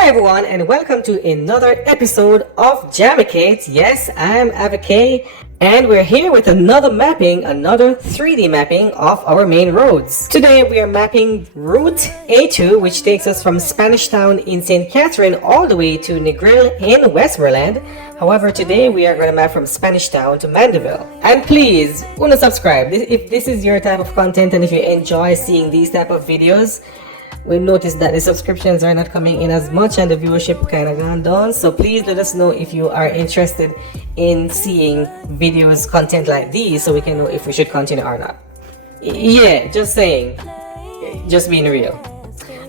Hi everyone, and welcome to another episode of Jamucate. Yes, I'm Ava-Kay, and we're here with another 3D mapping of our main roads. Today we are mapping Route A2, which takes us from Spanish Town in St. Catherine all the way to Negril in Westmoreland. However, today we are going to map from Spanish Town to Mandeville. And please, wanna subscribe if this is your type of content, and if you enjoy seeing these type of videos. We've noticed that the subscriptions are not coming in as much and the viewership kind of gone down, so please let us know if you are interested in seeing videos, content like these, so we can know if we should continue or not. Yeah, just saying, just being real.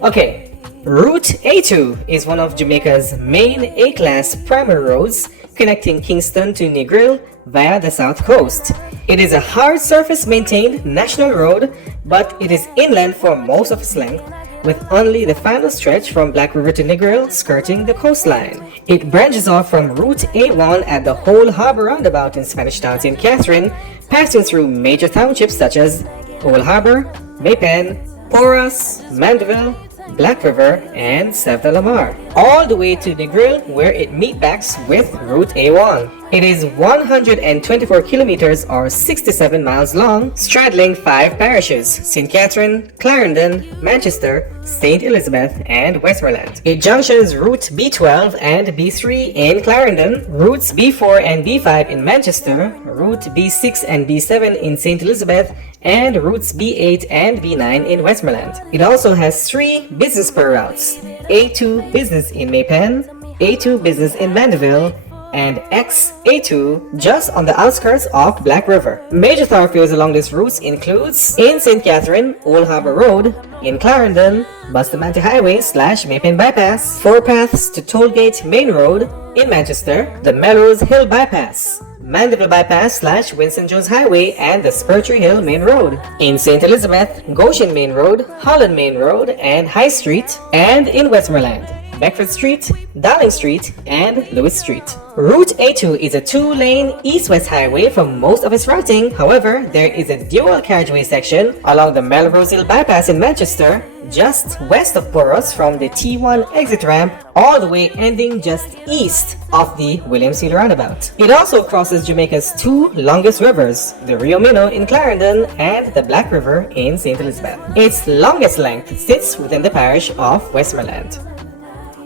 Okay, Route A2 is one of Jamaica's main A-class primary roads connecting Kingston to Negril via the south coast. It is a hard surface maintained national road, but it is inland for most of its length, with only the final stretch from Black River to Negril skirting the coastline. It branches off from Route A1 at the Old Harbour roundabout in Spanish Town, St. Catherine, passing through major townships such as Old Harbour, Maypen, Porus, Mandeville, Black River, and Savanna, all the way to Negril, where it meetbacks with Route A1. It is 124 kilometers or 67 miles long, straddling 5 parishes: St. Catherine, Clarendon, Manchester, St. Elizabeth, and Westmoreland. It junctions Route B12 and B3 in Clarendon, Routes B4 and B5 in Manchester, Route B6 and B7 in St. Elizabeth, and routes B8 and B9 in Westmoreland. It also has 3 business per routes: A2 Business in Maypen, A2 Business in Mandeville, and XA2 just on the outskirts of Black River. Major thoroughfares along these routes includes in St. Catherine, Old Harbour Road; in Clarendon, Bustamante Highway / Maypen Bypass; 4 paths to Tollgate Main Road; in Manchester, the Melrose Hill Bypass, Mandeville Bypass / Winston Jones Highway, and the Spurtree Hill Main Road; in St. Elizabeth, Goshen Main Road, Holland Main Road, and High Street; and in Westmoreland, Beckford Street, Darling Street, and Lewis Street. Route A2 is a 2-lane east-west highway for most of its routing. However, there is a dual carriageway section along the Melrose Hill Bypass in Manchester, just west of Porus from the T1 exit ramp, all the way ending just east of the Williams Hill roundabout. It also crosses Jamaica's 2 longest rivers, the Rio Minho in Clarendon and the Black River in St. Elizabeth. Its longest length sits within the parish of Westmoreland.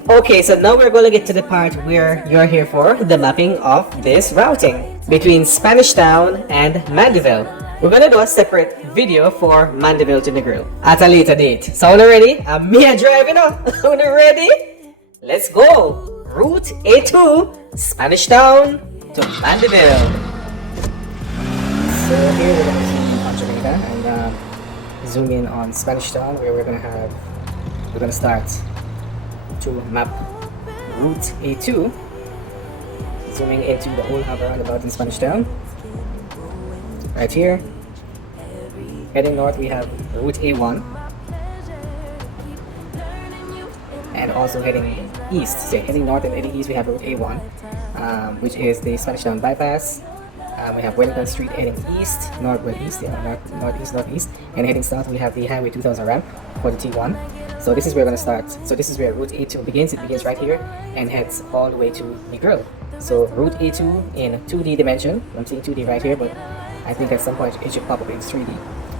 Okay, so now we're going to get to the part where you're here for, the mapping of this routing between Spanish Town and Mandeville. We're going to do a separate video for Mandeville to Negril at a later date. So are you ready? I'm me driving up. Are you ready? Let's go! Route A2, Spanish Town to Mandeville. So here we're going to see on Jamaica and zoom in on Spanish Town, where we're going to start to map Route A2, zooming into the Old Harbour roundabout in Spanish Town. Right here, heading north we have Route A1, and also heading east. So heading north and heading east we have Route A1, which is the Spanish Town bypass. We have Wellington Street heading east, northwest, northeast, and heading south we have the Highway 2000 ramp for the T1. So this is where we're going to start. So this is where Route A2 begins. It begins right here and heads all the way to Negril. So Route A2 in 2D dimension. I'm seeing 2D right here, but I think at some point it should pop up in 3D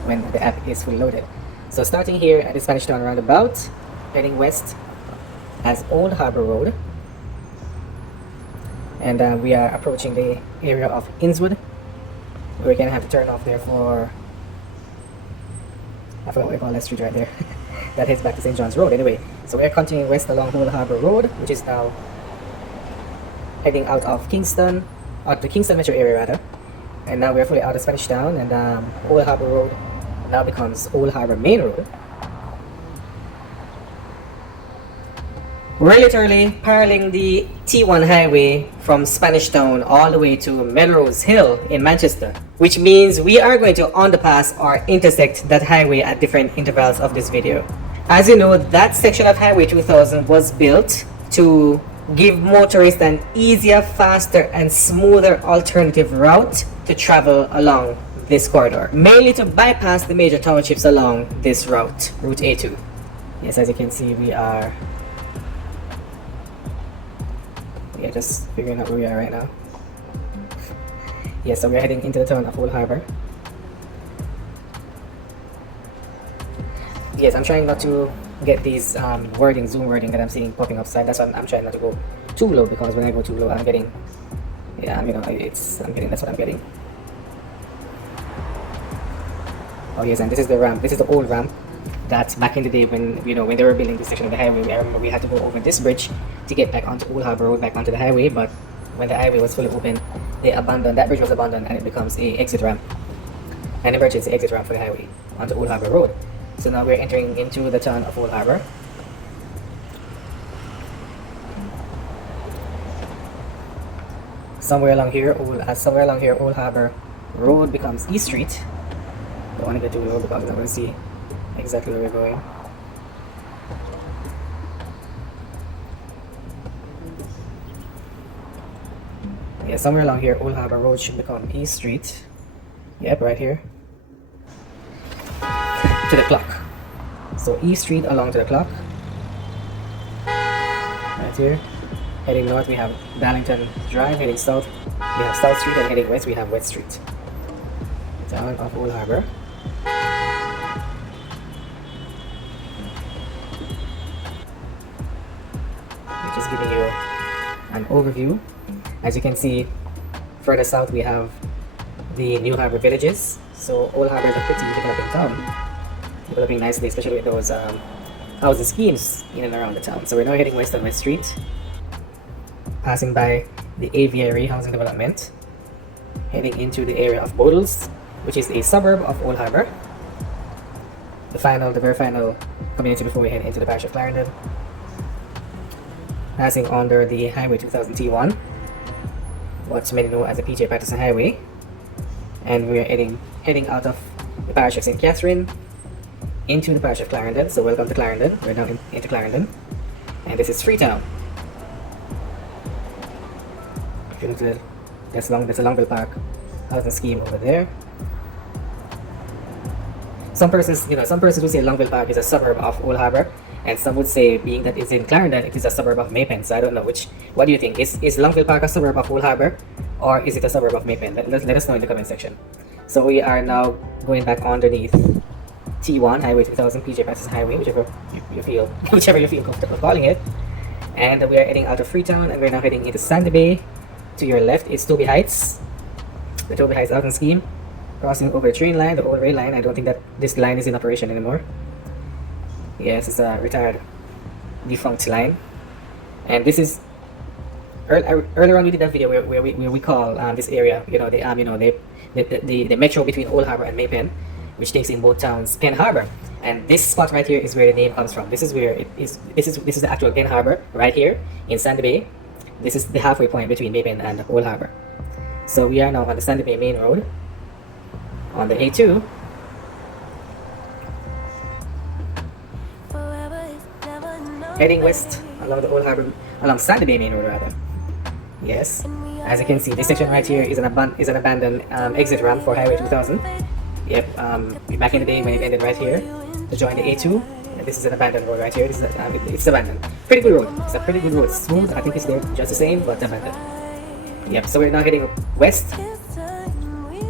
when the app is fully loaded. So starting here at the Spanish Town roundabout, heading west as Old Harbour Road. And we are approaching the area of Innswood. We're going to have to turn off there for, I forgot what they call that street right there. That heads back to St. John's Road. Anyway, so we're continuing west along Old Harbour Road, which is now heading out of Kingston, out the Kingston metro area rather. And now we're fully out of Spanish Town, and Old Harbour Road now becomes Old Harbour Main Road. We're literally paralleling the T1 highway from Spanish Town all the way to Melrose Hill in Manchester, which means we are going to underpass or intersect that highway at different intervals of this video. As you know, that section of Highway 2000 was built to give motorists an easier, faster, and smoother alternative route to travel along this corridor, mainly to bypass the major townships along this route, Route A2. Yes, as you can see, we are Yeah, just figuring out where we are right now. Yeah, so we're heading into the town of Old Harbour. Yes, I'm trying not to get these zoom wording that I'm seeing popping upside. That's why I'm trying not to go too low, because when I go too low, I'm getting, yeah, I'm getting, that's what I'm getting. Oh yes, and this is the ramp. This is the old ramp that back in the day when when they were building this section of the highway, I remember we had to go over this bridge to get back onto Old Harbour Road, back onto the highway. But when the highway was fully open, that bridge was abandoned, and it becomes a exit ramp, an emergency exit ramp for the highway onto Old Harbour Road. So now we're entering into the town of Old Harbour. Somewhere along here, Old Harbour Road becomes East Street. Don't want to get too low because I want to see exactly where we're going. Yeah, somewhere along here, Old Harbour Road should become East Street. Yep, right here. To the clock. So East Street along to the clock. Right here. Heading north, we have Darlington Drive. Heading south, we have South Street, and heading west, we have West Street. Town of Old Harbour. Just giving you an overview. As you can see, further south we have the New Harbour villages. So Old Harbour is a pretty developing town, developing nicely, especially with those housing schemes in and around the town. So we're now heading west on West Street, passing by the Ava-Kay housing development, heading into the area of Bodles, which is a suburb of Old Harbour. The very final community before we head into the parish of Clarendon. Passing under the Highway 2000 T1, what's many know as the PJ Patterson Highway, and we're heading out of the parish of St. Catherine into the parish of Clarendon. So welcome to Clarendon. We're now into Clarendon, and this is Freetown. If you look to there's a Longville Park housing scheme over there. Some persons would say Longville Park is a suburb of Old Harbour, and some would say, being that it's in Clarendon, it is a suburb of Maypen. So I don't know which. What do you think? Is Longville Park a suburb of Old Harbour, or is it a suburb of Maypen? Let us know in the comment section. So we are now going back underneath T1, Highway 2000, PJ Patterson Highway, whichever you feel comfortable calling it. And we are heading out of Freetown, and we're now heading into Sandy Bay. To your left is Toby Heights, the Toby Heights housing scheme. Crossing over the train line, the old rail line. I don't think that this line is in operation anymore. Yes, it's a retired, defunct line. And this is earlier on we did that video where we call this area, the metro between Old Harbour and Maypen, which takes in both towns, Pen Harbour. And this spot right here is where the name comes from. This is where it is. This is the actual Pen Harbour right here in Sandy Bay. This is the halfway point between Maypen and Old Harbour. So we are now on the Sandy Bay main road, on the A2. Heading west along the Old Harbour, along Sandy Bay main road rather. Yes, as you can see, this section right here is an abandoned exit ramp for Highway 2000. Yep, back in the day when it ended right here to join the A2. And this is an abandoned road right here. This is it's abandoned. Pretty good road. It's a pretty good road. It's smooth. I think it's there just the same, but abandoned. Yep. So we're now heading west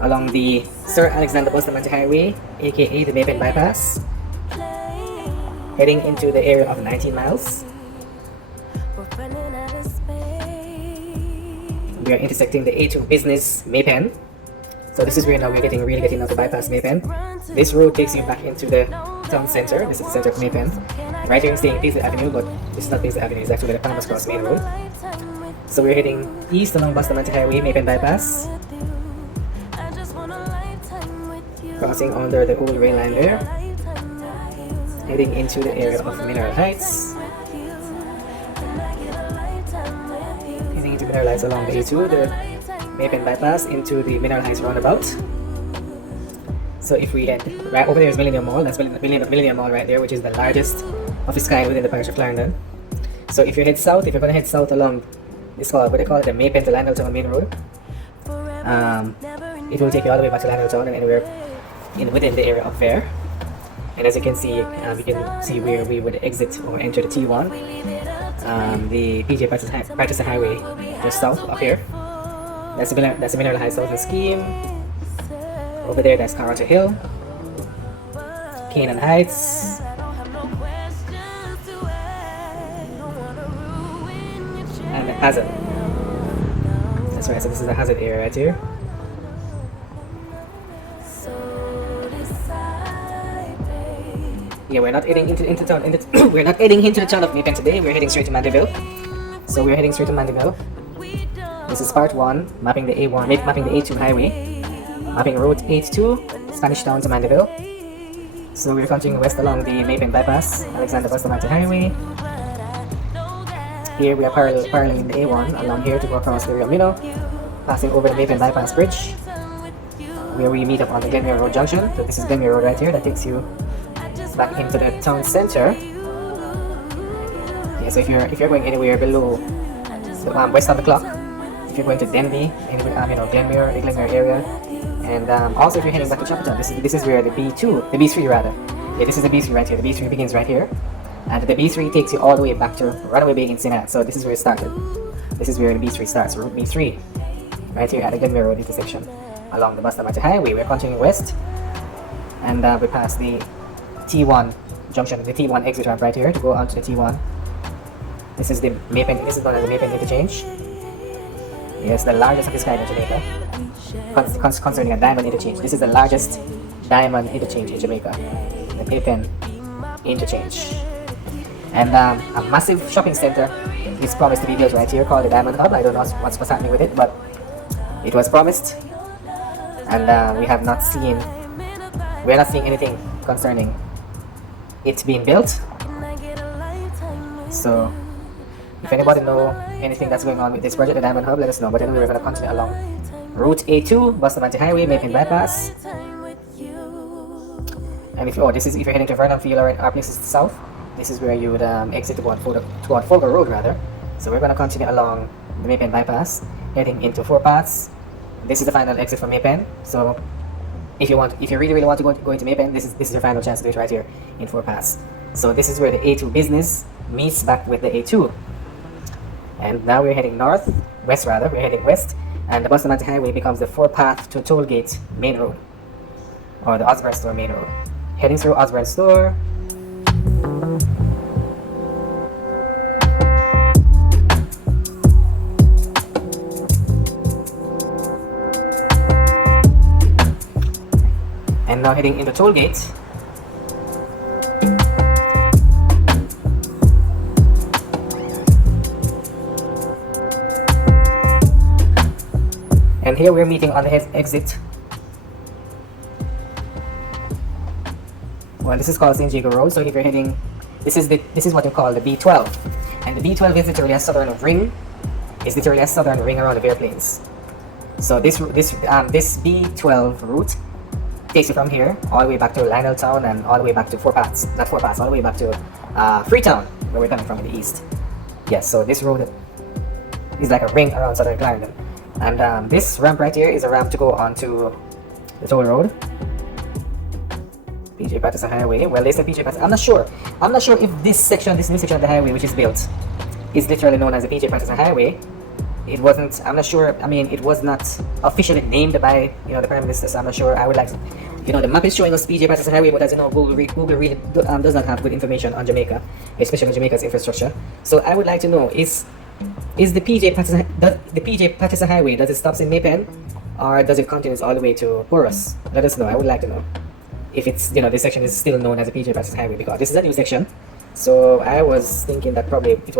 along the Sir Alexander Bustamante Highway, aka the Maypen Bypass, heading into the area of 19 miles. We are intersecting the A2 Business Maypen. So this is where now we're really getting now to bypass Maypen. This road takes you back into the town center. This is the center of Maypen. Right here is saying Paisley Avenue, but this is not Paisley Avenue, it's actually the Palmer's Cross main road. So we're heading east along Bustamante Highway, Maypen Bypass, crossing under the old rail line there, heading into the area of Mineral Heights, heading into Mineral Heights along the A2, the Maypen Bypass, into the Mineral Heights roundabout. So if we head right over there is Millennium Mall. That's Millennium Mall right there, which is the largest of its kind within the parish of Clarendon. So if you're gonna head south along this what they call it, the Maypen to Landelltown main road, it will take you all the way back to Landelltown and anywhere within the area of there. And as you can see, we can see where we would exit or enter the T1. the PJ Patterson Highway just south up here. That's the Mineral Heights housing scheme. Over there, that's Carter Hill, Canaan Heights, and Hazard. That's right. So this is the Hazard area right here. Yeah, we're not heading into town. We're not heading into the town of Mapen today. We're heading straight to Mandeville. So we're heading straight to Mandeville. This is part 1, mapping the A1, mapping the A2 highway, mapping route 82, Spanish Town to Mandeville. So we're continuing west along the Mapen bypass, Alexander Bustamante Highway. Here we are paralleling the A1 along here to go across the Rio Mino, passing over the Mapen bypass bridge, where we meet up on the Glenmere Road junction. So this is Glenmere Road right here that takes you back into the town center. Yeah, so if you're going anywhere below west of the clock, if you're going to Denby, Glenmere, the Glenmere area, and also if you're heading back to Chapeltown, this is where the B3 rather. Yeah, this is the B3 right here. The B3 begins right here, and the B3 takes you all the way back to Runaway Bay in St. Anne. So this is where it started. This is where the B3 starts, Route B3, right here at the Glenmere Road intersection along the Bustamante Highway. We're continuing west, and we pass the T1 junction, the T1 exit ramp right here to go onto the T1. This is the Mapen. This is known as the Mapen interchange. Yes, the largest of its kind in Jamaica. Concerning a diamond interchange, this is the largest diamond interchange in Jamaica, the Mapen interchange. And a massive shopping center is promised to be built right here called the Diamond Hub. I don't know what's happening with it, but it was promised, and we're not seeing anything concerning it being built. So if anybody know anything that's going on with this project, the Diamond Hub, let us know. But anyway, we're going to continue along Route A2, Bustamante Highway, Mapen bypass. And if you're heading to Vernon Field or our places south, this is where you would exit to go on Folger Road rather. So we're going to continue along the Mapen bypass, heading into Four Paths. This is the final exit from Mapen. So if you really want to go into Mapen, this is your final chance to do it right here in Four Paths. So this is where the A2 business meets back with the A2. And now we're heading we're heading west, and the Bustamante Highway becomes the Four Path to Tollgate main road, or the Osborne Store main road. Heading through Osborne Store. And now heading into Tollgate. And here we're meeting on the exit. Well, this is called St. Jago Road. So if you're heading, this is what you call the B12, and the B12 is literally a southern ring. It's literally a southern ring around the Bear Plains. So this B12 route takes you from here all the way back to Lioneltown and all the way back to all the way back to Freetown, where we're coming from in the east. Yes, so this road is like a ring around southern Clarendon. And this ramp right here is a ramp to go onto the toll road, PJ Patterson Highway. Well, they said PJ Patterson. I'm not sure if this new section of the highway which is built is literally known as the PJ Patterson Highway. It wasn't. I'm not sure. I mean, it was not officially named by the Prime Minister. So I'm not sure. I would like to. The map is showing us PJ Patterson Highway, but as you know, Google really does not have good information on Jamaica, especially Jamaica's infrastructure. So I would like to know is the PJ Patterson Highway, does it stop in Mapen, or does it continue all the way to Porus? Let us know. I would like to know if it's this section is still known as the PJ Patterson Highway, because this is a new section. So I was thinking that probably it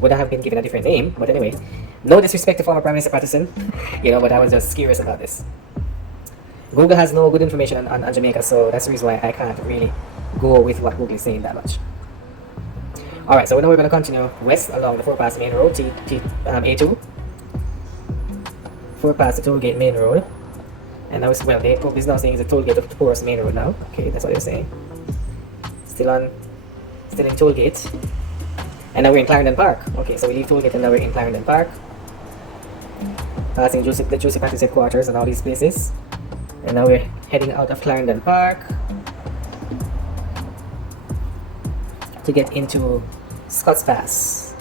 would have been given a different name. But anyway, no disrespect to former Prime Minister Patterson, but I was just curious about this. Google has no good information on Jamaica, so that's the reason why I can't really go with what Google is saying that much. Alright, so now we're going to continue west along the Four Paths main road, A2. Four Paths to Tollgate main road. And now the Google is now saying it's a Tollgate of Porus main road now. Okay, that's what they're saying. Still in Tollgate. And now we're in Clarendon Park. Okay, so we leave Tollgate and now we're in Clarendon Park. Passing the Juicy Patty's headquarters and all these places. And now we're heading out of Clarendon Park to get into Scott's Pass.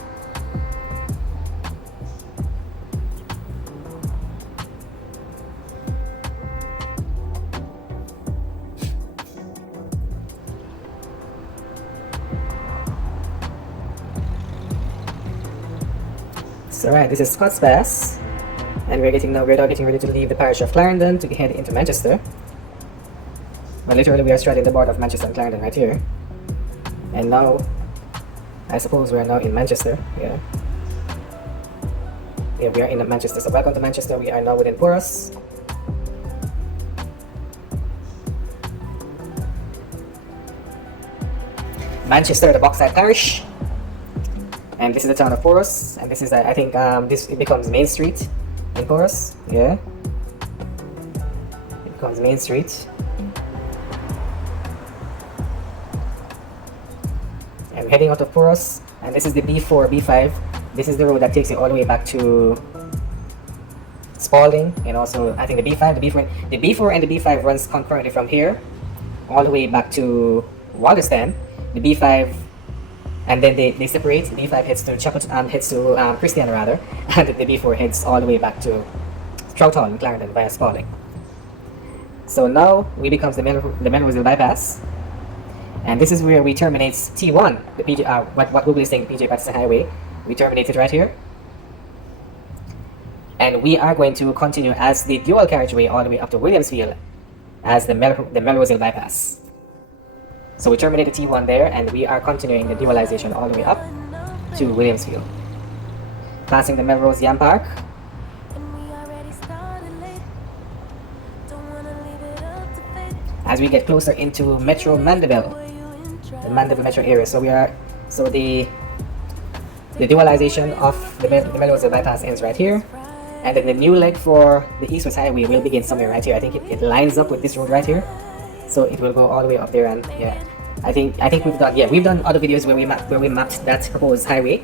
Yes, alright, this is Scott's Pass. And we're now getting ready to leave the parish of Clarendon to head into Manchester. But literally we are straddling the border of Manchester and Clarendon right here. And now, I suppose we are now in Manchester, yeah. Yeah, we are in Manchester, so welcome to Manchester, we are now within Porus. Manchester, the Boxside Parish. And this is the town of Porus, and this is, I think, it becomes Main Street in Porus, yeah. It becomes Main Street. And heading out of Porus, and this is the B4, B5. This is the road that takes you all the way back to Spalding, and also I think the B5, the B4 and the B5 runs concurrently from here all the way back to Wallaston. The B5, and then they separate. The B5 heads to Christiana rather, and the B4 heads all the way back to Trout Hall in Clarendon via Spalding. So now we becomes the Melroseville bypass. And this is where we terminate T1, the what Google is saying, PJ Patterson Highway. We terminate it right here. And we are going to continue as the dual carriageway all the way up to Williamsfield as the Melroseville bypass. So we terminate the T1 there, and we are continuing the dualization all the way up to Williamsfield. Passing the Melrose Yam Park. As we get closer into Metro Mandeville. The Mandeville metro area. So the dualization of the Melrose bypass ends right here, and then the new leg for the East West Highway will begin somewhere right here. I think it lines up with this road right here, so it will go all the way up there. And yeah, I think we've done other videos where we mapped that proposed highway.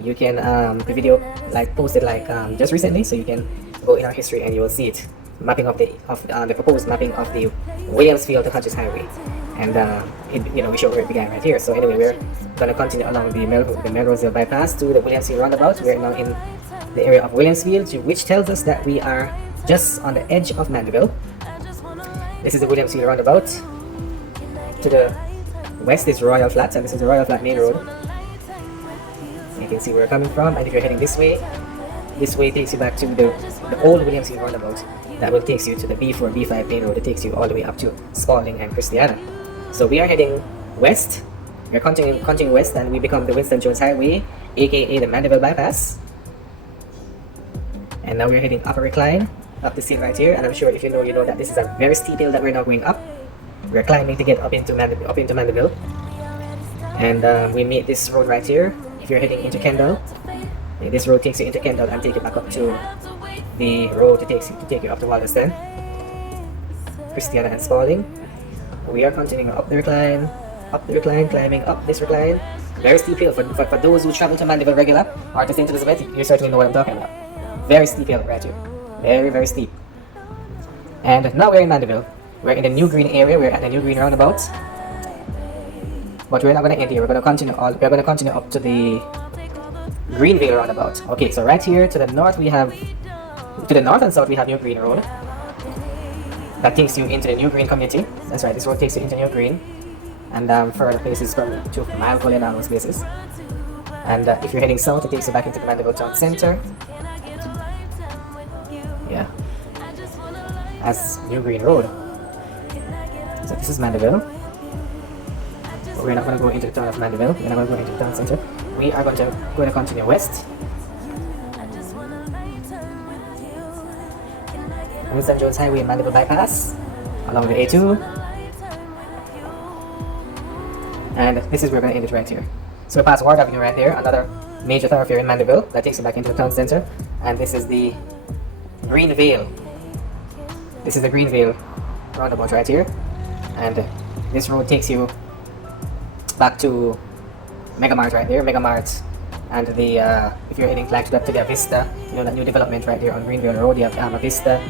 You can the video posted just recently, so you can go in our history and you will see it, mapping of the proposed mapping of the Williamsfield to Hodges Highway. And we show where it began right here. So anyway, we're gonna continue along the Melroseville bypass to the Williamsfield roundabout. We're now in the area of Williamsfield, which tells us that we are just on the edge of Mandeville. This is the Williamsfield roundabout. To the west is Royal Flat, and this is the Royal Flat main road. You can see where we're coming from, and if you're heading this way takes you back to the old Williamsfield roundabout. That will take you to the B4, B5 main road. It takes you all the way up to Spalding and Christiana. So we are heading west. We're continuing west, and we become the Winston Jones Highway, aka the Mandeville bypass. And now we're heading upper recline, up the hill right here. And I'm sure if you know that this is a very steep hill that we're now going up. We're climbing to get up into Mandeville. And we meet this road right here. If you're heading into Kendall, this road takes you into Kendall and take you back up to the road to take you up to Wallaston, Christiana and Spalding. We are continuing up the recline, climbing up this recline. Very steep hill for those who travel to Mandeville regular or to St. Elizabeth. You certainly know what I'm talking about. Very steep hill right here. Very, very steep. And now we're in Mandeville. We're in the New Green area. We're at the New Green roundabout. But we're not going to end here. We're going to continue up to the Greenvale roundabout. Okay, so right here to the north and south we have New Green Road. That takes you into the New Green community. That's right, this road takes you into New Green. And further places to Malcolm and all those places. And if you're heading south, it takes you back into the Mandeville Town Center. Yeah. That's New Green Road. So this is Mandeville. But we're not going to go into the town of Mandeville. We're not going to go into the town center. We are going to continue west. Winston Jones Highway, Mandeville bypass along the A2. And this is where we're going to end it right here. So we pass Ward Avenue right there, another major thoroughfare in Mandeville that takes you back into the town center. And this is the Greenvale. This is the Greenvale roundabout right here. And this road takes you back to Megamart right there, Megamart. And the if you're heading to the Vista, that new development right there on Greenvale Road, you have Vista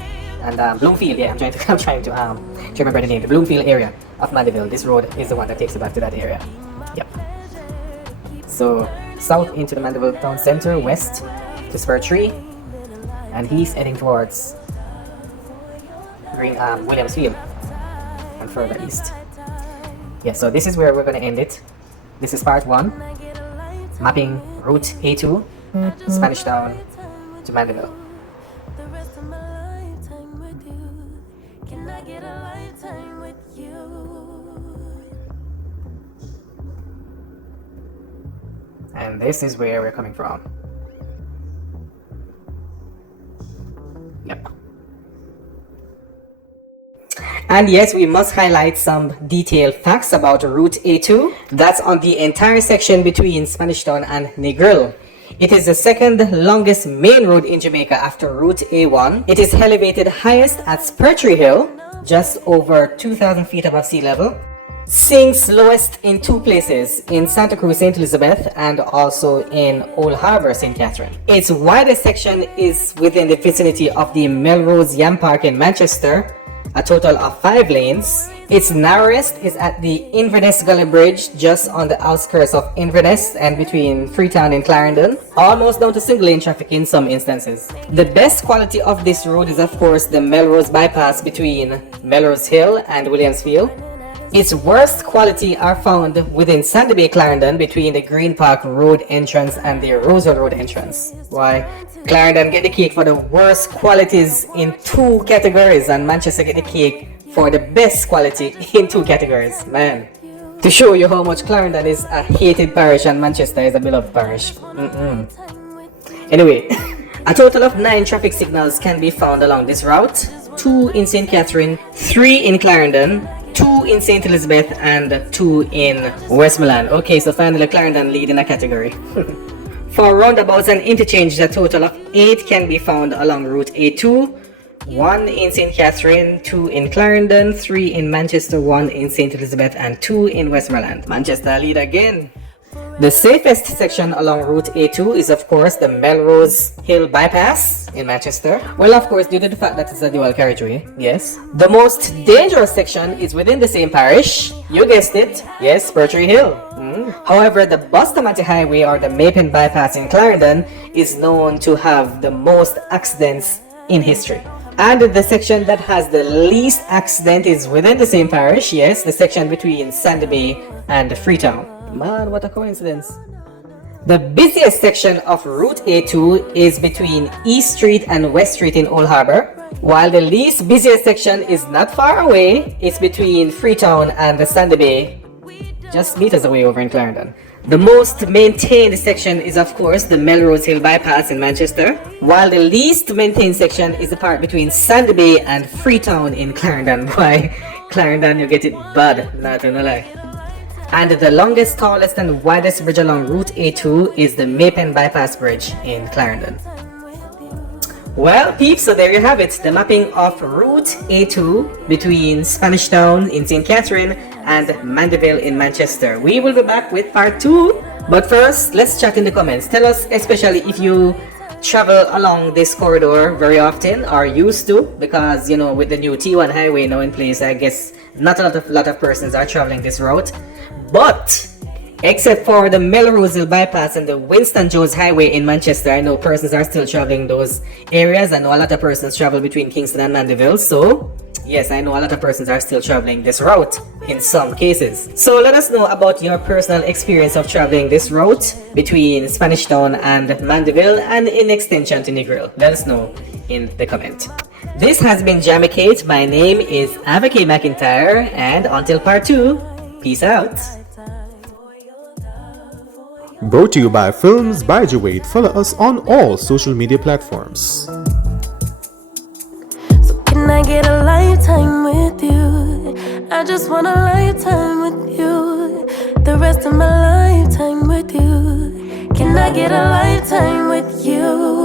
and Bloomfield. Yeah, I'm trying to remember the name. The Bloomfield area of Mandeville. This road is the one that takes you back to that area. Yep. So south into the Mandeville Town Center, west to Spur 3, and he's heading towards Williamsfield and further east. Yeah, so this is where we're going to end it. This is part 1, mapping route A2, Spanish Town, to Mandeville. The rest of my lifetime with you. Can I get a lifetime with you? And this is where we're coming from. Yep. And yes, we must highlight some detailed facts about Route A2. That's on the entire section between Spanish Town and Negril. It is the second longest main road in Jamaica after Route A1. It is elevated highest at Spurtree Hill, just over 2,000 feet above sea level. Sinks lowest in two places, in Santa Cruz, St. Elizabeth, and also in Old Harbour, St. Catherine. Its widest section is within the vicinity of the Melrose Yam Park in Manchester, a total of 5 lanes. Its narrowest is at the Inverness Gully Bridge, just on the outskirts of Inverness and between Freetown and Clarendon, almost down to single lane traffic in some instances. The best quality of this road is of course the Melrose bypass between Melrose Hill and Williamsfield. Its worst quality are found within Sandy Bay, Clarendon, between the Green Park Road entrance and the Roseville Road entrance. Why? Clarendon get the cake for the worst qualities in 2 categories, and Manchester get the cake for the best quality in 2 categories. Man, to show you how much Clarendon is a hated parish and Manchester is a beloved parish. Anyway, a total of 9 traffic signals can be found along this route. 2 in St. Catherine, 3 in Clarendon, 2 in St. Elizabeth, and 2 in Westmoreland. Okay, so finally Clarendon lead in a category. For roundabouts and interchange, a total of 8 can be found along Route A2. 1 in St. Catherine, 2 in Clarendon, 3 in Manchester, 1 in St. Elizabeth, and 2 in Westmoreland. Manchester lead again. The safest section along Route A2 is of course the Melrose Hill bypass in Manchester. Well, of course, due to the fact that it's a dual carriageway, yes. The most dangerous section is within the same parish. You guessed it, yes, Spurtree Hill. However, the Bustamante Highway or the Mapen bypass in Clarendon is known to have the most accidents in history. And the section that has the least accident is within the same parish, yes, the section between Sandy Bay and Freetown. Man, what a coincidence. The busiest section of Route A2 is between East Street and West Street in Old Harbour, while the least busiest section is not far away. It's between Freetown and the Sandy Bay, just meters away over in Clarendon. The most maintained section is of course the Melrose Hill bypass in Manchester, while the least maintained section is the part between Sandy Bay and Freetown in Clarendon. Why? Clarendon, you get it bad, not gonna lie. And the longest, tallest, and widest bridge along Route A2 is the Mapen Bypass Bridge in Clarendon. Well, peeps, so there you have it, the mapping of Route A2 between Spanish Town in St. Catherine and Mandeville in Manchester. We will be back with part 2, but first, let's chat in the comments. Tell us, especially if you travel along this corridor very often or used to, because you know, with the new T1 highway now in place, I guess not a lot of persons are traveling this route. But except for the Melrose Hill bypass and the Winston Jones highway in Manchester, I know persons are still traveling those areas. I know a lot of persons travel between Kingston and Mandeville, so yes, I know a lot of persons are still traveling this route in some cases. So let us know about your personal experience of traveling this route between Spanish Town and Mandeville and in extension to Negril. Let us know in the comment. This has been Jamucate. My name is Ava-Kay McIntyre, and until part 2, peace out. Brought to you by Films by Jawade. Follow us on all social media platforms. So can I get a lifetime with you? I just want a lifetime with you. The rest of my lifetime with you. Can I get a lifetime with you?